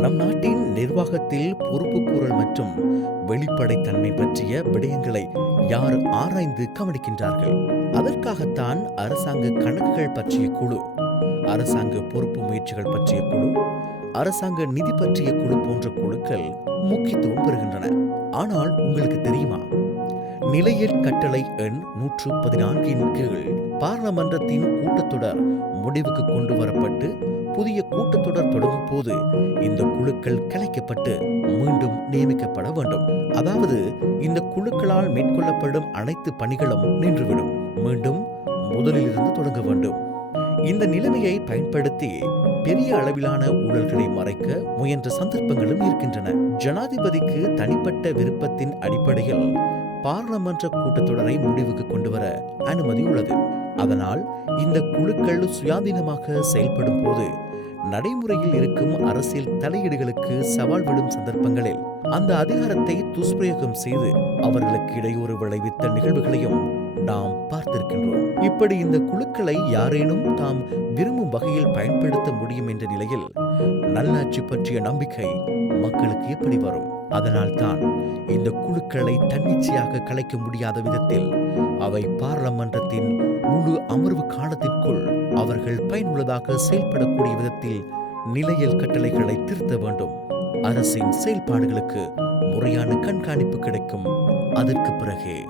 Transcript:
நம் நாட்டின் நிர்வாகத்தில் பொறுப்புக்கூறல் மற்றும் வெளிப்படைத்தன்மை பற்றிய விடயங்களை யார் ஆராய்ந்து கவனிக்கின்றார்கள்? அதற்காகத்தான் அரசாங்க கணக்குகள் பற்றிய குழு அரசாங்க பொறுப்பு முயற்சிகள் பற்றிய குழு அரசாங்க நிதி பற்றிய குழு போன்ற குழுக்கள் முக்கியத்துவம் பெறுகின்றன. ஆனால் உங்களுக்கு தெரியுமா? நிலையற் கட்டளை எண் நூற்று பதினான்கின் கீழ் பாராளுமன்றத்தின் கூட்டத்தொடர் முடிவுக்கு கொண்டு வரப்பட்டு புதிய கூட்டத்தொடர் தொடங்கும் போது இந்த குழுக்கள் கலைக்கப்பட்டு மீண்டும் நியமிக்கப்பட வேண்டும். அதாவது இந்த குழுக்களால் மேற்கொள்ளப்படும் அனைத்து பணிகளும் நின்றுவிடும். மீண்டும் முதலிலிருந்து தொடங்க வேண்டும். இந்த நிலைமையை பயன்படுத்தி பெரிய அளவிலான ஊழல்களை மறைக்க முயன்ற சந்தர்ப்பங்களும் இருக்கின்றன. ஜனாதிபதிக்கு தனிப்பட்ட விருப்பத்தின் அடிப்படையில் பாராளுமன்ற கூட்டத்தொடரை முடிவுக்கு கொண்டு வர அனுமதி உள்ளது. அதனால் இந்த குழுக்கள் சுயாதீனமாக செயல்படும் போது நடைமுறையில் இருக்கும் அரசியல் தலையீடுகளுக்கு சவால் விடும் சந்தர்ப்பங்களில் அந்த அதிகாரத்தை துஷ்பிரயோகம் செய்து அவர்களுக்கு இடையூறு விளைவித்த நிகழ்வுகளையும் நாம் பார்த்திருக்கின்றோம். இப்படி இந்த குழுக்களை யாரேனும் தாம் விரும்பும் வகையில் பயன்படுத்த முடியும் என்ற நிலையில் நல்லாட்சி பற்றிய நம்பிக்கை மக்களுக்கு எப்படி வரும்? அதனால்தான் இந்த குழுக்களை தன்னிச்சையாக கலைக்க முடியாத விதத்தில் அவை பாராளுமன்றத்தின் முழு அமர்வு காலத்திற்குள் அவர்கள் பயனுள்ளதாக செயல்படக்கூடிய விதத்தில் நிலையல் கட்டளைகளை திருத்த வேண்டும். அரசின் செயல்பாடுகளுக்கு முறையான கண்காணிப்பு கிடைக்கும். அதற்கு பிறகே